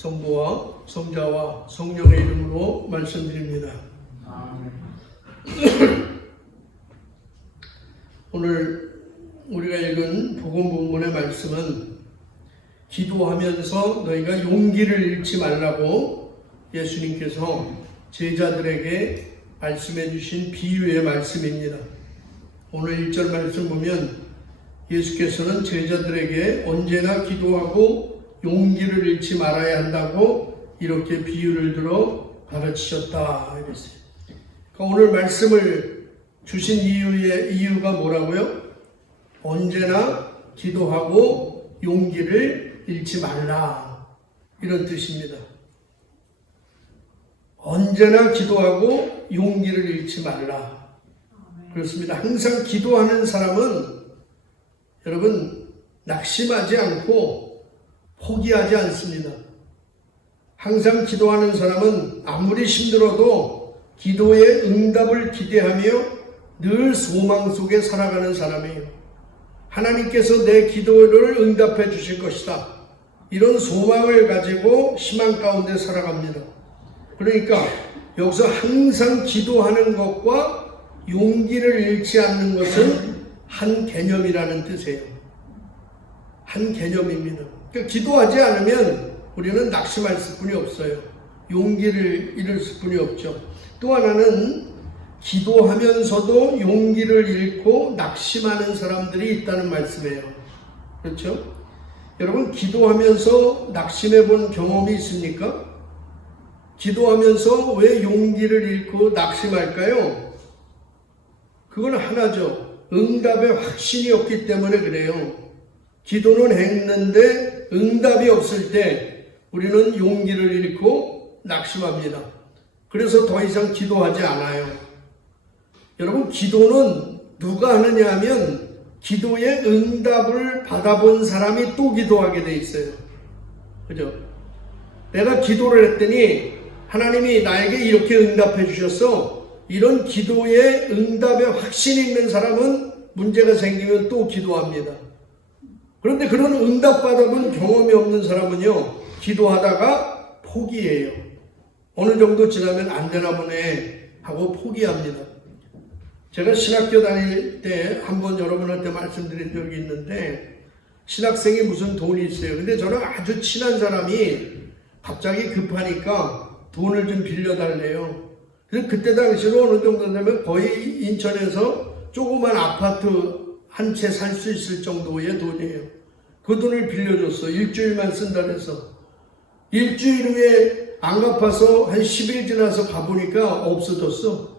성부와 성자와 성령의 이름으로 말씀드립니다. 오늘 우리가 읽은 복음 본문의 말씀은 기도하면서 너희가 용기를 잃지 말라고 예수님께서 제자들에게 말씀해 주신 비유의 말씀입니다. 오늘 1절 말씀 보면 예수께서는 제자들에게 언제나 기도하고 용기를 잃지 말아야 한다고 이렇게 비유를 들어 가르치셨다 이랬어요. 그러니까 오늘 말씀을 주신 이유가 뭐라고요? 언제나 기도하고 용기를 잃지 말라 이런 뜻입니다. 언제나 기도하고 용기를 잃지 말라. 그렇습니다. 항상 기도하는 사람은 여러분 낙심하지 않고 포기하지 않습니다. 항상 기도하는 사람은 아무리 힘들어도 기도의 응답을 기대하며 늘 소망 속에 살아가는 사람이에요. 하나님께서 내 기도를 응답해 주실 것이다. 이런 소망을 가지고 희망 가운데 살아갑니다. 그러니까 여기서 항상 기도하는 것과 용기를 잃지 않는 것은 한 개념이라는 뜻이에요. 한 개념입니다. 그러니까 기도하지 않으면 우리는 낙심할 수뿐이 없어요. 용기를 잃을 수뿐이 없죠. 또 하나는 기도하면서도 용기를 잃고 낙심하는 사람들이 있다는 말씀이에요. 그렇죠? 여러분 기도하면서 낙심해 본 경험이 있습니까? 기도하면서 왜 용기를 잃고 낙심할까요? 그건 하나죠. 응답의 확신이 없기 때문에 그래요. 기도는 했는데 응답이 없을 때 우리는 용기를 잃고 낙심합니다. 그래서 더 이상 기도하지 않아요. 여러분 기도는 누가 하느냐 하면 기도의 응답을 받아본 사람이 또 기도하게 돼 있어요. 그죠? 내가 기도를 했더니 하나님이 나에게 이렇게 응답해 주셨어. 이런 기도의 응답에 확신이 있는 사람은 문제가 생기면 또 기도합니다. 그런데 그런 응답 받아본 경험이 없는 사람은요, 기도하다가 포기해요. 어느 정도 지나면 안 되나 보네 하고 포기합니다. 제가 신학교 다닐 때 한번 여러분한테 말씀드린 적이 있는데, 신학생이 무슨 돈이 있어요. 근데 저는 아주 친한 사람이 갑자기 급하니까 돈을 좀 빌려달래요. 그래서 그때 당시로 어느 정도 되면 거의 인천에서 조그만 아파트 한 채 살 수 있을 정도의 돈이에요. 그 돈을 빌려줬어. 일주일만 쓴다 그래서. 일주일 후에 안 갚아서 한 10일 지나서 가보니까 없어졌어.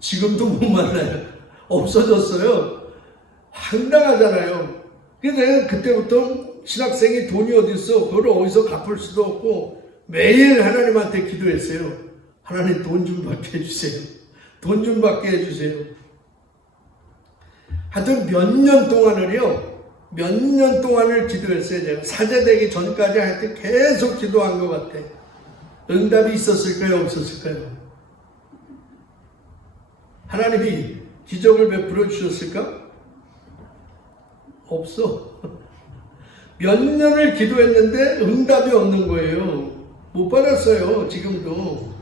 지금도 못 만나요. 없어졌어요. 황당하잖아요. 그래서 내가 그때부터 신학생이 돈이 어디 있어? 그걸 어디서 갚을 수도 없고 매일 하나님한테 기도했어요. 하나님 돈 좀 받게 해주세요. 돈 좀 받게 해주세요. 하여튼 몇 년 동안을 기도했어요. 제가 사제되기 전까지 하여튼 계속 기도한 것 같아. 응답이 있었을까요? 없었을까요? 하나님이 기적을 베풀어 주셨을까? 없어. 몇 년을 기도했는데 응답이 없는 거예요. 못 받았어요. 지금도.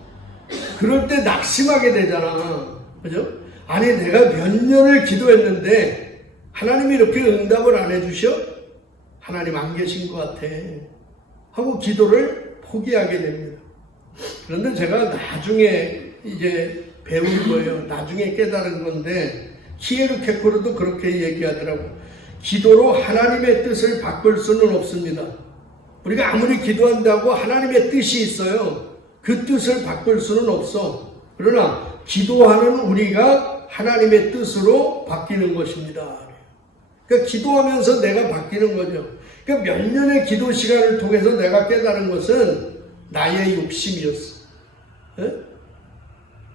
그럴 때 낙심하게 되잖아. 그죠? 아니 내가 몇 년을 기도했는데 하나님이 이렇게 응답을 안 해주셔? 하나님 안 계신 것 같아 하고 기도를 포기하게 됩니다. 그런데 제가 나중에 이제 배운 거예요. 나중에 깨달은 건데 키에르케고르도 그렇게 얘기하더라고. 기도로 하나님의 뜻을 바꿀 수는 없습니다. 우리가 아무리 기도한다고 하나님의 뜻이 있어요. 그 뜻을 바꿀 수는 없어. 그러나 기도하는 우리가 하나님의 뜻으로 바뀌는 것입니다. 그러니까 기도하면서 내가 바뀌는 거죠. 그러니까 몇 년의 기도 시간을 통해서 내가 깨달은 것은 나의 욕심이었어. 에?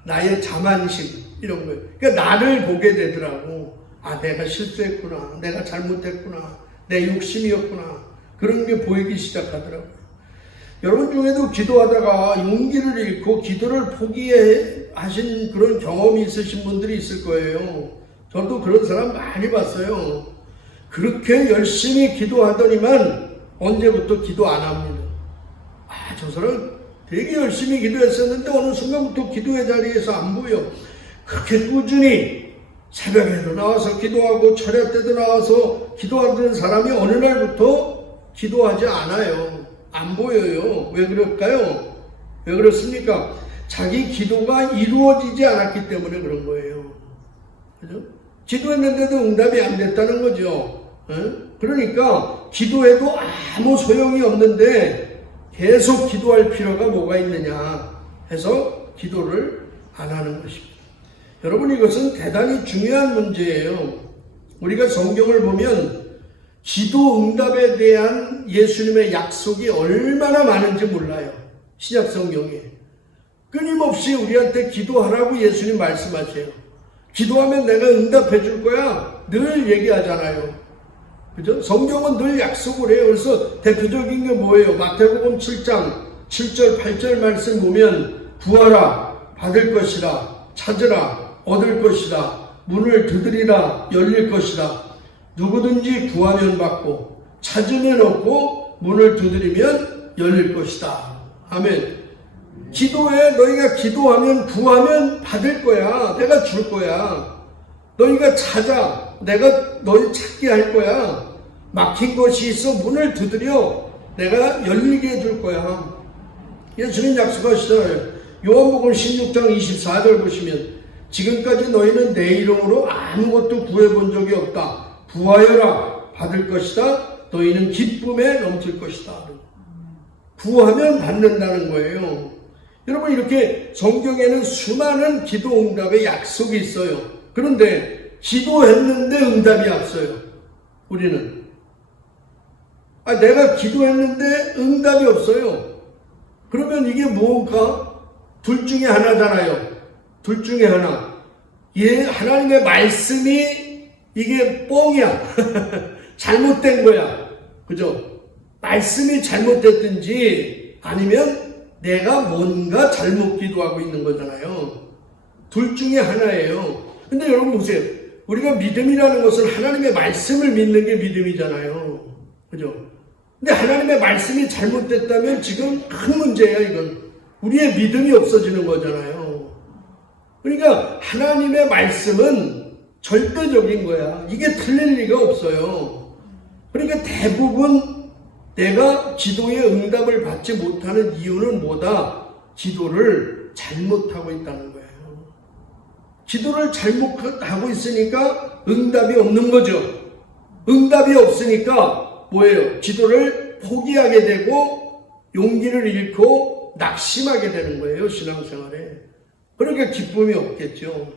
나의 자만심 이런 거예요. 그러니까 나를 보게 되더라고. 아 내가 실수했구나. 내가 잘못했구나. 내 욕심이었구나. 그런 게 보이기 시작하더라고요. 여러분 중에도 기도하다가 용기를 잃고 기도를 포기하신 그런 경험이 있으신 분들이 있을 거예요. 저도 그런 사람 많이 봤어요. 그렇게 열심히 기도하더니만 언제부터 기도 안 합니다. 저 사람 되게 열심히 기도했었는데 어느 순간부터 기도의 자리에서 안 보여. 그렇게 꾸준히 새벽에도 나와서 기도하고 철야 때도 나와서 기도하는 사람이 어느 날부터 기도하지 않아요. 안 보여요. 왜 그럴까요? 왜 그렇습니까? 자기 기도가 이루어지지 않았기 때문에 그런 거예요. 그죠? 기도했는데도 응답이 안 됐다는 거죠. 그러니까 기도해도 아무 소용이 없는데 계속 기도할 필요가 뭐가 있느냐 해서 기도를 안 하는 것입니다. 여러분, 이것은 대단히 중요한 문제예요. 우리가 성경을 보면 기도 응답에 대한 예수님의 약속이 얼마나 많은지 몰라요. 신약 성경에 끊임없이 우리한테 기도하라고 예수님 말씀하세요. 기도하면 내가 응답해 줄 거야 늘 얘기하잖아요. 그죠? 성경은 늘 약속을 해요. 그래서 대표적인 게 뭐예요? 마태복음 7장 7절 8절 말씀 보면 구하라 받을 것이라, 찾으라 얻을 것이라, 문을 두드리라 열릴 것이라. 누구든지 구하면 받고 찾으면 얻고 문을 두드리면 열릴 것이다. 아멘. 기도해. 너희가 기도하면 구하면 받을 거야. 내가 줄 거야. 너희가 찾아. 내가 너희 찾게 할 거야. 막힌 것이 있어 문을 두드려. 내가 열리게 해줄 거야. 예수님 약속하시잖아요. 요한복음 16장 24절 보시면 지금까지 너희는 내 이름으로 아무것도 구해본 적이 없다. 구하여라 받을 것이다. 너희는 기쁨에 넘칠 것이다. 구하면 받는다는 거예요. 여러분, 이렇게 성경에는 수많은 기도 응답의 약속이 있어요. 그런데 기도했는데 응답이 없어요. 우리는 내가 기도했는데 응답이 없어요. 그러면 이게 뭔가? 둘 중에 하나잖아요. 둘 중에 하나. 하나님의 말씀이 이게 뻥이야. 잘못된 거야. 그죠? 말씀이 잘못됐든지 아니면 내가 뭔가 잘못 기도하고 있는 거잖아요. 둘 중에 하나예요. 근데 여러분 보세요. 우리가 믿음이라는 것은 하나님의 말씀을 믿는 게 믿음이잖아요. 그죠? 근데 하나님의 말씀이 잘못됐다면 지금 큰 문제야, 이건. 우리의 믿음이 없어지는 거잖아요. 그러니까 하나님의 말씀은 절대적인 거야. 이게 틀릴 리가 없어요. 그러니까 대부분 내가 기도의 응답을 받지 못하는 이유는 뭐다? 기도를 잘못하고 있다는 거예요. 기도를 잘못하고 있으니까 응답이 없는 거죠. 응답이 없으니까 뭐예요? 기도를 포기하게 되고 용기를 잃고 낙심하게 되는 거예요, 신앙생활에. 그러니까 기쁨이 없겠죠.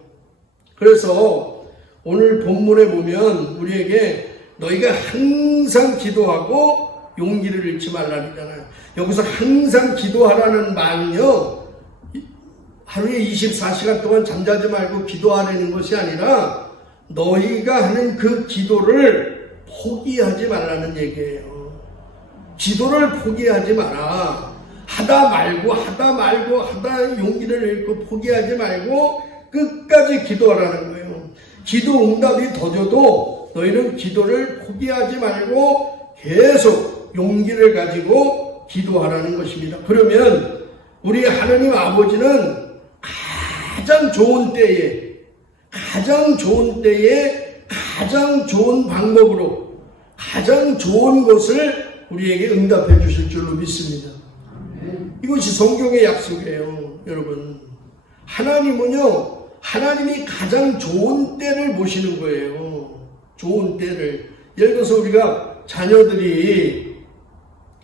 그래서 오늘 본문에 보면 우리에게 너희가 항상 기도하고 용기를 잃지 말라잖아요. 여기서 항상 기도하라는 말은요, 하루에 24시간 동안 잠자지 말고 기도하라는 것이 아니라 너희가 하는 그 기도를 포기하지 말라는 얘기예요. 기도를 포기하지 마라. 하다 용기를 잃고 포기하지 말고 끝까지 기도하라는 거예요. 기도 응답이 더뎌도 너희는 기도를 포기하지 말고 계속 용기를 가지고 기도하라는 것입니다. 그러면 우리 하나님 아버지는 가장 좋은 때에 가장 좋은 방법으로 가장 좋은 것을 우리에게 응답해 주실 줄로 믿습니다. 이것이 성경의 약속이에요. 여러분, 하나님은요, 하나님이 가장 좋은 때를 모시는 거예요. 좋은 때를. 예를 들어서 우리가 자녀들이,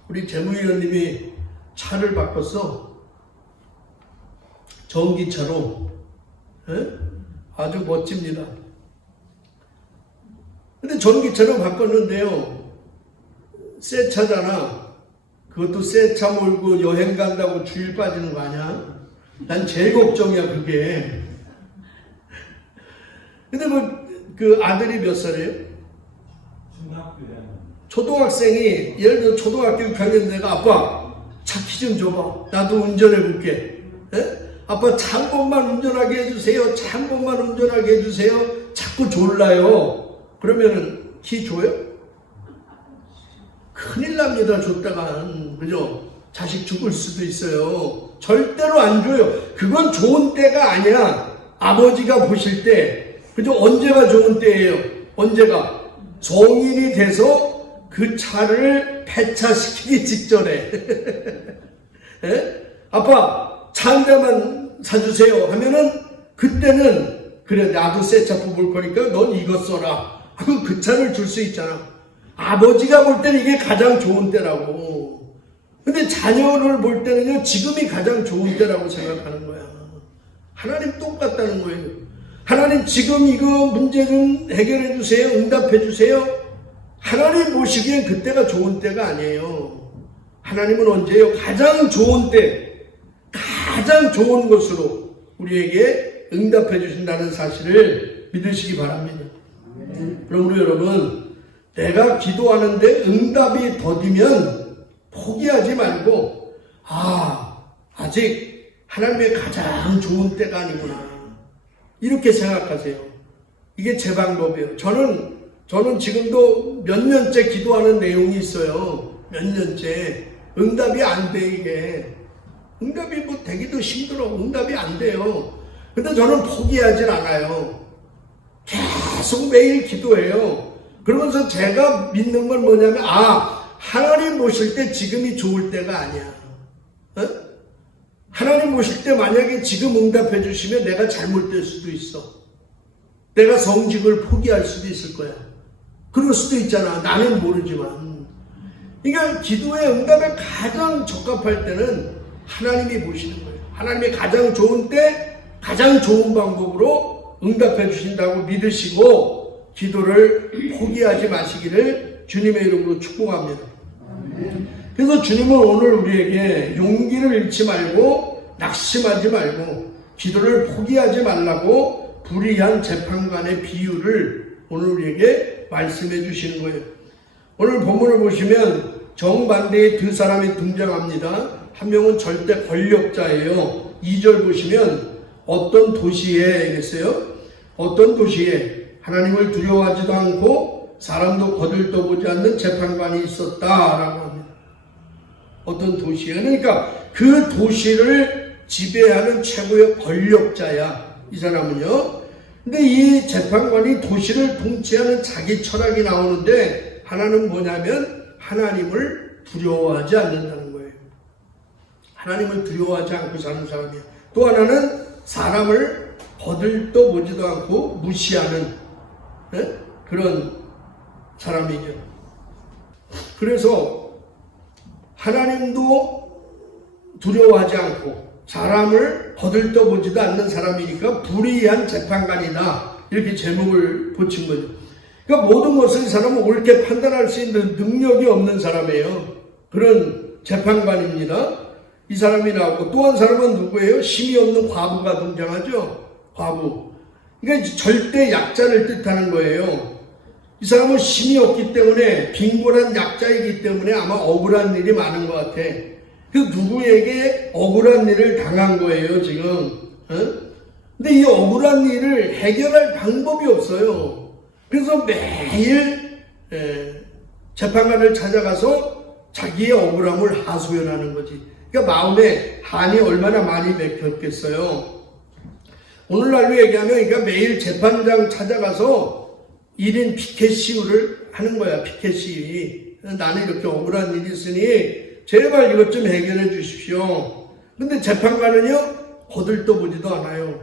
우리 재무위원님이 차를 바꿨어. 전기차로. 아주 멋집니다. 근데 전기차로 바꿨는데요, 새 차잖아. 그것도 새 차 몰고 여행 간다고 주일 빠지는 거 아니야? 난 제일 걱정이야, 그게. 근데 그 아들이 몇 살이에요? 초등학생이, 예를 들어 초등학교 6학년 내가 아빠 차 키 좀 줘봐. 나도 운전해 볼게. 아빠 차 한 번만 운전하게 해주세요. 차 한 번만 운전하게 해주세요. 자꾸 졸라요. 그러면은 키 줘요? 큰일 납니다, 줬다간. 그죠? 자식 죽을 수도 있어요. 절대로 안 줘요. 그건 좋은 때가 아니야. 아버지가 보실 때, 그죠? 언제가 좋은 때예요? 언제가? 성인이 돼서 그 차를 폐차시키기 직전에. 에? 아빠, 차 한 대만 사주세요. 하면은, 그때는, 그래, 나도 새 차 뽑을 거니까 넌 이거 써라. 하고 그 차를 줄 수 있잖아. 아버지가 볼 때는 이게 가장 좋은 때라고. 근데 자녀를 볼 때는요, 지금이 가장 좋은 때라고 생각하는 거야. 하나님 똑같다는 거예요. 하나님 지금 이거 문제 좀 해결해 주세요. 응답해 주세요. 하나님 보시기엔 그때가 좋은 때가 아니에요. 하나님은 언제요? 가장 좋은 때, 가장 좋은 것으로 우리에게 응답해 주신다는 사실을 믿으시기 바랍니다. 그러므로 여러분, 내가 기도하는데 응답이 더디면 포기하지 말고, 아직 하나님의 가장 좋은 때가 아니구나. 이렇게 생각하세요. 이게 제 방법이에요. 저는 지금도 몇 년째 기도하는 내용이 있어요. 몇 년째. 응답이 안 돼, 이게. 응답이 뭐 되기도 힘들어. 응답이 안 돼요. 근데 저는 포기하진 않아요. 계속 매일 기도해요. 그러면서 제가 믿는 건 뭐냐면, 하나님 보실 때 지금이 좋을 때가 아니야. 하나님 보실 때 만약에 지금 응답해 주시면 내가 잘못될 수도 있어. 내가 성직을 포기할 수도 있을 거야. 그럴 수도 있잖아. 나는 모르지만. 그러니까 기도의 응답에 가장 적합할 때는 하나님이 보시는 거예요. 하나님이 가장 좋은 때 가장 좋은 방법으로 응답해 주신다고 믿으시고 기도를 포기하지 마시기를 주님의 이름으로 축복합니다. 그래서 주님은 오늘 우리에게 용기를 잃지 말고 낙심하지 말고 기도를 포기하지 말라고 불의한 재판관의 비유를 오늘 우리에게 말씀해 주시는 거예요. 오늘 본문을 보시면 정반대의 두 사람이 등장합니다. 한 명은 절대 권력자예요. 2절 보시면 어떤 도시에 이랬어요. 어떤 도시에 하나님을 두려워하지도 않고 사람도 거들떠보지 않는 재판관이 있었다라고 합니다. 어떤 도시에. 그러니까 그 도시를 지배하는 최고의 권력자야. 이 사람은요. 근데 이 재판관이 도시를 통치하는 자기 철학이 나오는데 하나는 뭐냐면 하나님을 두려워하지 않는다는 거예요. 하나님을 두려워하지 않고 사는 사람이야. 또 하나는 사람을 거들떠보지도 않고 무시하는 그런 사람이죠. 그래서 하나님도 두려워하지 않고 사람을 거들떠보지도 않는 사람이니까 불의한 재판관이다. 이렇게 제목을 붙인 거죠. 그러니까 모든 것을 이 사람은 옳게 판단할 수 있는 능력이 없는 사람이에요. 그런 재판관입니다. 이 사람이 나오고 또 한 사람은 누구예요? 힘이 없는 과부가 등장하죠. 과부. 그러니까 절대 약자를 뜻하는 거예요. 이 사람은 힘이 없기 때문에 빈곤한 약자이기 때문에 아마 억울한 일이 많은 것 같아. 그 누구에게 억울한 일을 당한 거예요 지금. 근데 이 억울한 일을 해결할 방법이 없어요. 그래서 매일 재판관을 찾아가서 자기의 억울함을 하소연하는 거지. 그러니까 마음에 한이 얼마나 많이 맥혔겠어요. 오늘날로 얘기하면 그러니까 매일 재판장 찾아가서 1인 피켓 시위를 하는 거야. 피켓 시위. 나는 이렇게 억울한 일이 있으니 제발 이것 좀 해결해 주십시오. 근데 재판관은요 거들떠보지도 않아요.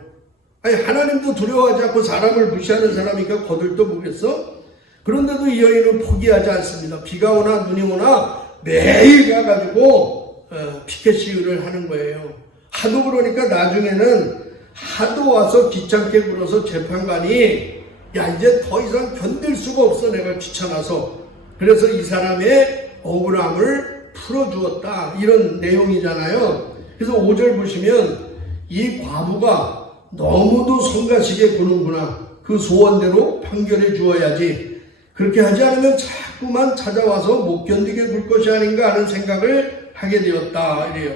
아니 하나님도 두려워하지 않고 사람을 무시하는 사람이니까 거들떠보겠어? 그런데도 이 여인은 포기하지 않습니다. 비가 오나 눈이 오나 매일 가가지고 피켓 시위를 하는 거예요. 하도 그러니까 나중에는 하도 와서 귀찮게 굴어서 재판관이 야 이제 더 이상 견딜 수가 없어 내가 귀찮아서. 그래서 이 사람의 억울함을 풀어주었다. 이런 내용이잖아요. 그래서 5절 보시면 이 과부가 너무도 성가시게 구는구나. 그 소원대로 판결해 주어야지. 그렇게 하지 않으면 자꾸만 찾아와서 못 견디게 굴 것이 아닌가 하는 생각을 하게 되었다. 이래요.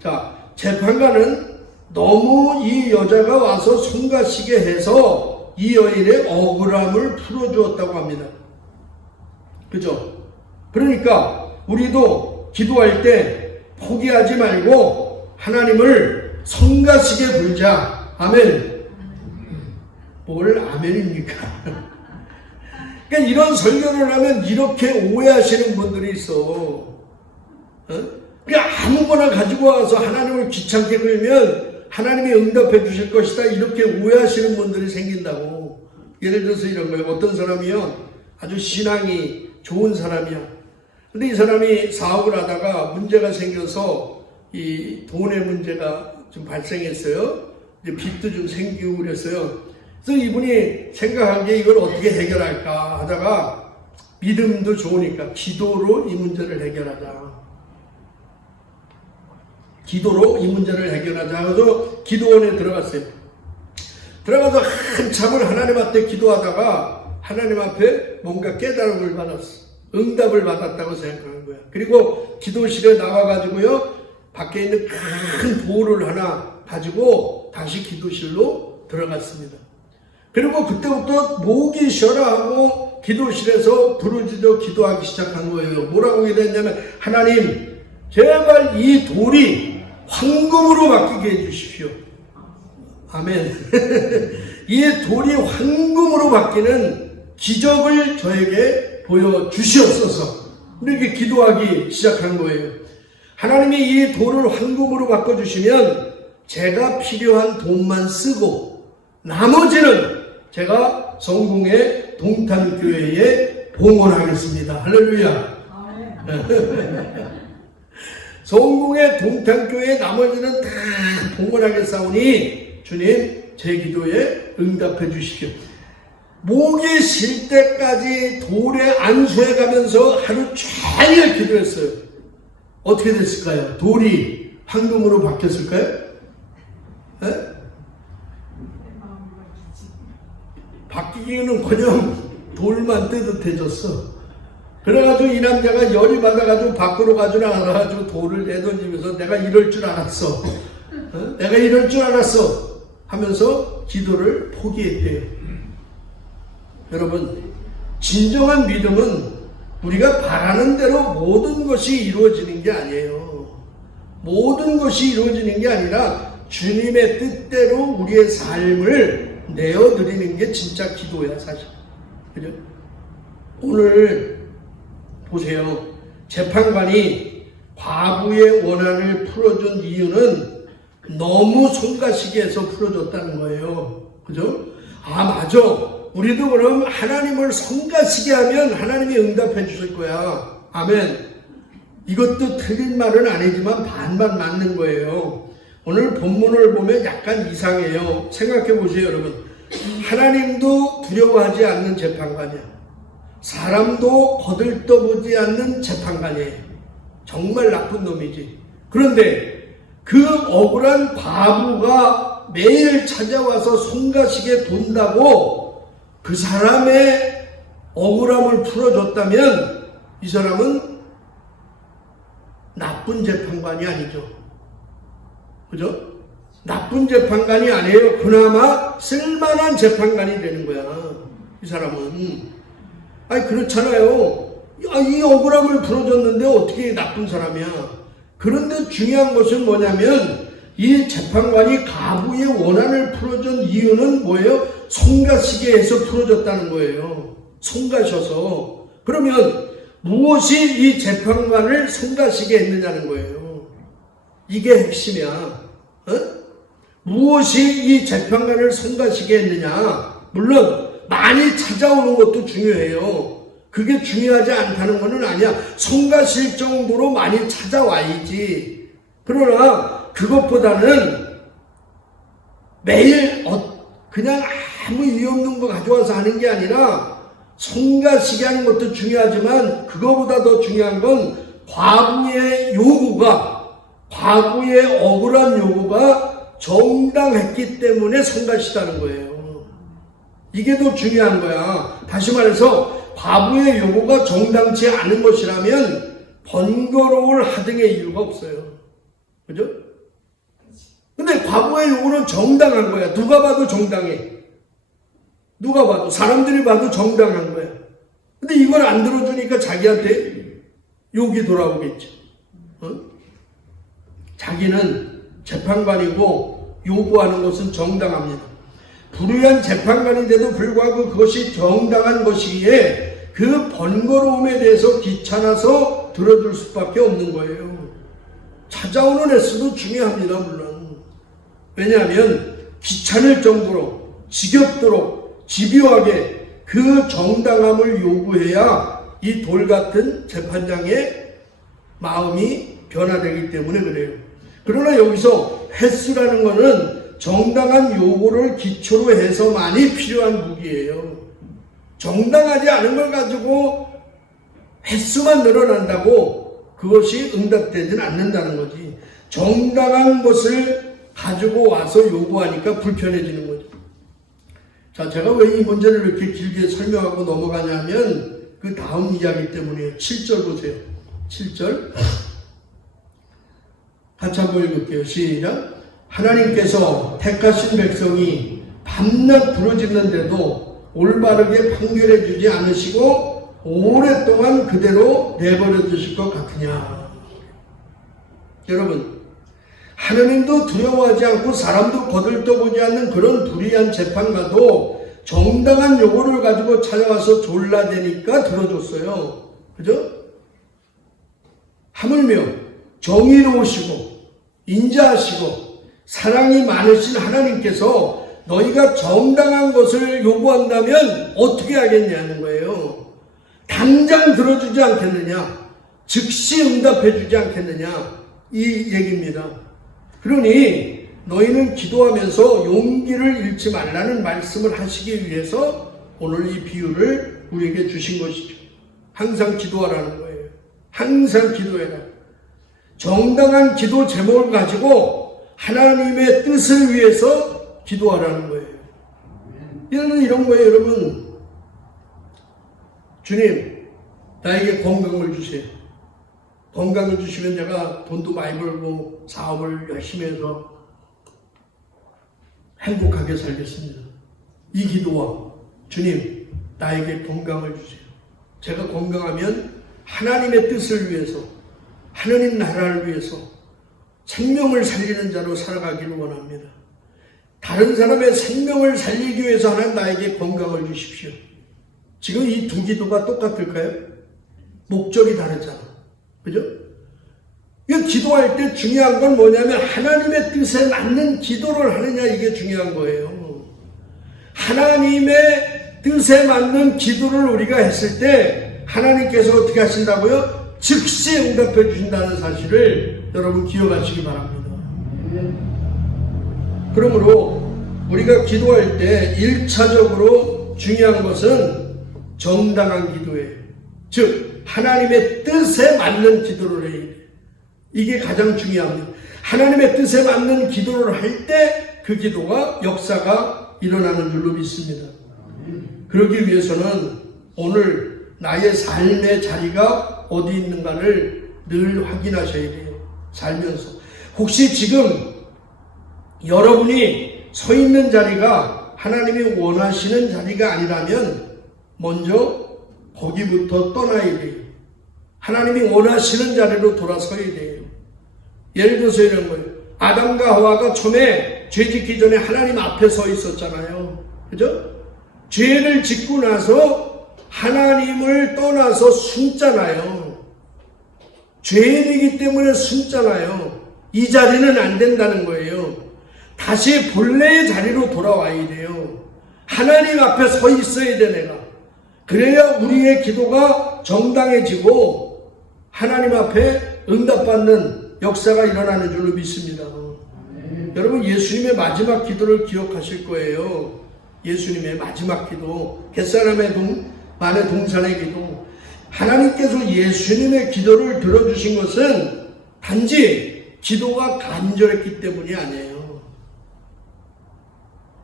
자, 재판관은 너무 이 여자가 와서 성가시게 해서 이 여인의 억울함을 풀어주었다고 합니다. 그죠? 그러니까 우리도 기도할 때 포기하지 말고 하나님을 성가시게 부르자. 아멘. 뭘 아멘입니까? 그러니까 이런 설교를 하면 이렇게 오해하시는 분들이 있어. 그냥 아무거나 가지고 와서 하나님을 귀찮게 그리면 하나님이 응답해 주실 것이다. 이렇게 오해하시는 분들이 생긴다고. 예를 들어서 이런 거예요. 어떤 사람이요, 아주 신앙이 좋은 사람이야. 근데 이 사람이 사업을 하다가 문제가 생겨서 이 돈의 문제가 좀 발생했어요. 이제 빚도 좀 생기고 그랬어요. 그래서 이분이 생각한 게 이걸 어떻게 해결할까 하다가 믿음도 좋으니까 기도로 이 문제를 해결하자. 기도로 이 문제를 해결하자. 그래서 기도원에 들어갔어요. 들어가서 한참을 하나님 앞에 기도하다가 하나님 앞에 뭔가 깨달음을 받았어. 응답을 받았다고 생각하는 거야. 그리고 기도실에 나와가지고요, 밖에 있는 큰 돌을 하나 가지고 다시 기도실로 들어갔습니다. 그리고 그때부터 목이 쉬어라 하고 기도실에서 부르짖어 기도하기 시작한 거예요. 뭐라고 기도했냐면, 하나님, 제발 이 돌이 황금으로 바뀌게 해주십시오. 아멘. 이 돌이 황금으로 바뀌는 기적을 저에게 보여주시옵소서. 이렇게 기도하기 시작한 거예요. 하나님이 이 돌을 황금으로 바꿔주시면 제가 필요한 돈만 쓰고 나머지는 제가 성공의 동탄교회에 봉헌하겠습니다. 할렐루야. 성공의 동탄교회 나머지는 다 봉헌하겠사오니 주님 제 기도에 응답해 주십시오. 목이 쉴 때까지 돌에 안수해 가면서 하루 종일 기도했어요. 어떻게 됐을까요? 돌이 황금으로 바뀌었을까요? 에? 바뀌기는커녕 돌만 뜨뜻해졌어. 그래가지고 이 남자가 열이 받아가지고 밖으로 가지 않아가지고 돌을 내던지면서 내가 이럴 줄 알았어. 내가 이럴 줄 알았어. 하면서 기도를 포기했대요. 여러분, 진정한 믿음은 우리가 바라는 대로 모든 것이 이루어지는 게 아니에요. 모든 것이 이루어지는 게 아니라 주님의 뜻대로 우리의 삶을 내어드리는 게 진짜 기도야, 사실. 그죠? 오늘 보세요. 재판관이 과부의 원한을 풀어준 이유는 너무 손가시게 해서 풀어줬다는 거예요. 그죠? 아, 맞아. 우리도 그럼 하나님을 손가시게 하면 하나님이 응답해 주실 거야. 아멘. 이것도 틀린 말은 아니지만 반반 맞는 거예요. 오늘 본문을 보면 약간 이상해요. 생각해 보세요, 여러분. 하나님도 두려워하지 않는 재판관이야. 사람도 거들떠보지 않는 재판관이에요. 정말 나쁜 놈이지. 그런데 그 억울한 바보가 매일 찾아와서 손가시게 돈다고 그 사람의 억울함을 풀어줬다면 이 사람은 나쁜 재판관이 아니죠. 그죠? 나쁜 재판관이 아니에요. 그나마 쓸만한 재판관이 되는 거야. 이 사람은. 아니, 그렇잖아요. 이 억울함을 풀어줬는데 어떻게 나쁜 사람이야. 그런데 중요한 것은 뭐냐면 이 재판관이 가부의 원한을 풀어준 이유는 뭐예요? 손가시게 해서 풀어줬다는 거예요. 손가셔서. 그러면 무엇이 이 재판관을 손가시게 했느냐는 거예요. 이게 핵심이야. 어? 무엇이 이 재판관을 손가시게 했느냐. 물론 많이 찾아오는 것도 중요해요. 그게 중요하지 않다는 것은 아니야. 손가실 정도로 많이 찾아와야지. 그러나 그것보다는 매일 그냥 아무 이유 없는 거 가져와서 하는 게 아니라 손가시게 하는 것도 중요하지만 그거보다 더 중요한 건 과부의 요구가, 과부의 억울한 요구가 정당했기 때문에 손가시다는 거예요. 이게 더 중요한 거야. 다시 말해서 과부의 요구가 정당치 않은 것이라면 번거로울 하등의 이유가 없어요. 그죠? 근데 과부의 요구는 정당한 거야. 누가 봐도 정당해. 누가 봐도, 사람들이 봐도 정당한 거야. 근데 이걸 안 들어주니까 자기한테 욕이 돌아오겠죠. 어? 자기는 재판관이고 요구하는 것은 정당합니다. 불의한 재판관인데도 불구하고 그것이 정당한 것이기에 그 번거로움에 대해서 귀찮아서 들어줄 수밖에 없는 거예요. 찾아오는 횟수도 중요합니다, 물론. 왜냐하면 귀찮을 정도로 지겹도록 집요하게 그 정당함을 요구해야 이 돌 같은 재판장의 마음이 변화되기 때문에 그래요. 그러나 여기서 횟수라는 것은 정당한 요구를 기초로 해서만이 필요한 무기예요. 정당하지 않은 걸 가지고 횟수만 늘어난다고 그것이 응답되지는 않는다는 거지. 정당한 것을 가지고 와서 요구하니까 불편해지는 거죠. 자, 제가 왜 이 문제를 이렇게 길게 설명하고 넘어가냐면 그 다음 이야기 때문이에요. 7절 보세요. 7절 같이 한번 읽을게요. 시작. 하나님께서 택하신 백성이 밤낮 부르짖는데도 올바르게 판결해 주지 않으시고 오랫동안 그대로 내버려 두실 것 같으냐. 여러분, 하나님도 두려워하지 않고 사람도 거들떠보지 않는 그런 불의한 재판가도 정당한 요구를 가지고 찾아와서 졸라대니까 들어줬어요. 그죠? 하물며 정의로우시고 인자하시고 사랑이 많으신 하나님께서 너희가 정당한 것을 요구한다면 어떻게 하겠냐는 거예요. 당장 들어주지 않겠느냐, 즉시 응답해 주지 않겠느냐, 이 얘기입니다. 그러니 너희는 기도하면서 용기를 잃지 말라는 말씀을 하시기 위해서 오늘 이 비유를 우리에게 주신 것이죠. 항상 기도하라는 거예요. 항상 기도해라. 정당한 기도 제목을 가지고 하나님의 뜻을 위해서 기도하라는 거예요. 이런 거예요, 여러분. 주님, 나에게 건강을 주세요. 건강을 주시면 제가 돈도 많이 벌고 사업을 열심히 해서 행복하게 살겠습니다. 이 기도와 주님, 나에게 건강을 주세요. 제가 건강하면 하나님의 뜻을 위해서, 하나님 나라를 위해서 생명을 살리는 자로 살아가기를 원합니다. 다른 사람의 생명을 살리기 위해서 하나님 나에게 건강을 주십시오. 지금 이 두 기도가 똑같을까요? 목적이 다르잖아. 그죠? 이 기도할 때 중요한 건 뭐냐면 하나님의 뜻에 맞는 기도를 하느냐, 이게 중요한 거예요. 하나님의 뜻에 맞는 기도를 우리가 했을 때 하나님께서 어떻게 하신다고요? 즉시 응답해 주신다는 사실을 여러분 기억하시기 바랍니다. 그러므로 우리가 기도할 때 1차적으로 중요한 것은 정당한 기도예요. 즉 하나님의 뜻에 맞는 기도를 해야 돼요. 이게 가장 중요합니다. 하나님의 뜻에 맞는 기도를 할 때 그 기도가 역사가 일어나는 줄로 믿습니다. 그러기 위해서는 오늘 나의 삶의 자리가 어디 있는가를 늘 확인하셔야 돼요. 살면서. 혹시 지금 여러분이 서 있는 자리가 하나님이 원하시는 자리가 아니라면 먼저 거기부터 떠나야 돼요. 하나님이 원하시는 자리로 돌아서야 돼요. 예를 들어서 이런 거예요. 아담과 하와가 처음에 죄 짓기 전에 하나님 앞에 서 있었잖아요. 그죠? 죄를 짓고 나서 하나님을 떠나서 숨잖아요. 죄인이기 때문에 숨잖아요. 이 자리는 안 된다는 거예요. 다시 본래의 자리로 돌아와야 돼요. 하나님 앞에 서 있어야 돼, 내가. 그래야 우리의 기도가 정당해지고 하나님 앞에 응답받는 역사가 일어나는 줄로 믿습니다. 여러분, 예수님의 마지막 기도를 기억하실 거예요. 예수님의 마지막 기도, 겟세마네 동산의 기도. 하나님께서 예수님의 기도를 들어주신 것은 단지 기도가 간절했기 때문이 아니에요.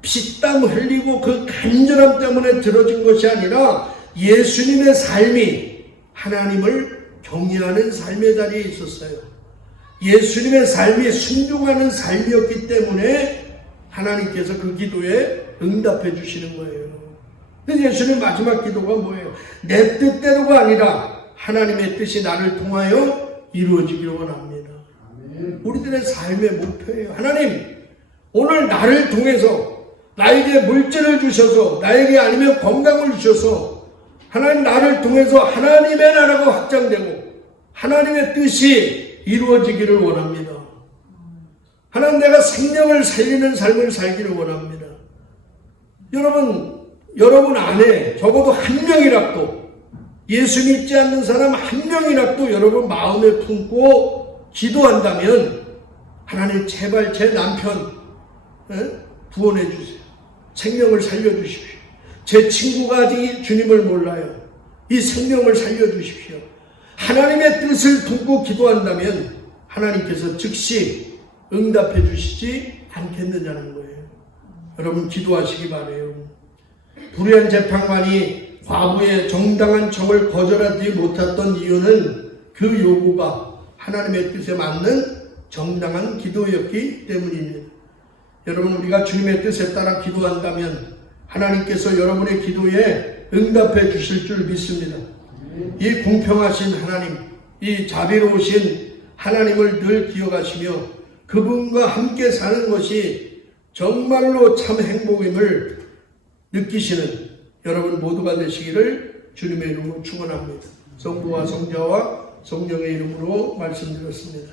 피땀 흘리고 그 간절함 때문에 들어진 것이 아니라 예수님의 삶이 하나님을 경외하는 삶의 자리에 있었어요. 예수님의 삶이 순종하는 삶이었기 때문에 하나님께서 그 기도에 응답해 주시는 거예요. 근데 예수님 마지막 기도가 뭐예요? 내 뜻대로가 아니라 하나님의 뜻이 나를 통하여 이루어지기를 원합니다. 우리들의 삶의 목표예요. 하나님, 오늘 나를 통해서 나에게 물질을 주셔서, 나에게 아니면 건강을 주셔서 하나님 나를 통해서 하나님의 나라가 확장되고 하나님의 뜻이 이루어지기를 원합니다. 하나님, 내가 생명을 살리는 삶을 살기를 원합니다. 여러분 안에 적어도 한 명이라도, 예수 믿지 않는 사람 한 명이라도 여러분 마음에 품고 기도한다면, 하나님 제발 제 남편 구원해 주세요. 생명을 살려주십시오. 제 친구가 아직 주님을 몰라요. 이 생명을 살려주십시오. 하나님의 뜻을 품고 기도한다면 하나님께서 즉시 응답해 주시지 않겠느냐는 거예요. 여러분 기도하시기 바라요. 불의한 재판관이 과부의 정당한 청을 거절하지 못했던 이유는 그 요구가 하나님의 뜻에 맞는 정당한 기도였기 때문입니다. 여러분, 우리가 주님의 뜻에 따라 기도한다면 하나님께서 여러분의 기도에 응답해 주실 줄 믿습니다. 이 공평하신 하나님, 이 자비로우신 하나님을 늘 기억하시며 그분과 함께 사는 것이 정말로 참 행복임을 느끼시는 여러분 모두가 되시기를 주님의 이름으로 축원합니다. 성부와 성자와 성령의 이름으로 말씀드렸습니다.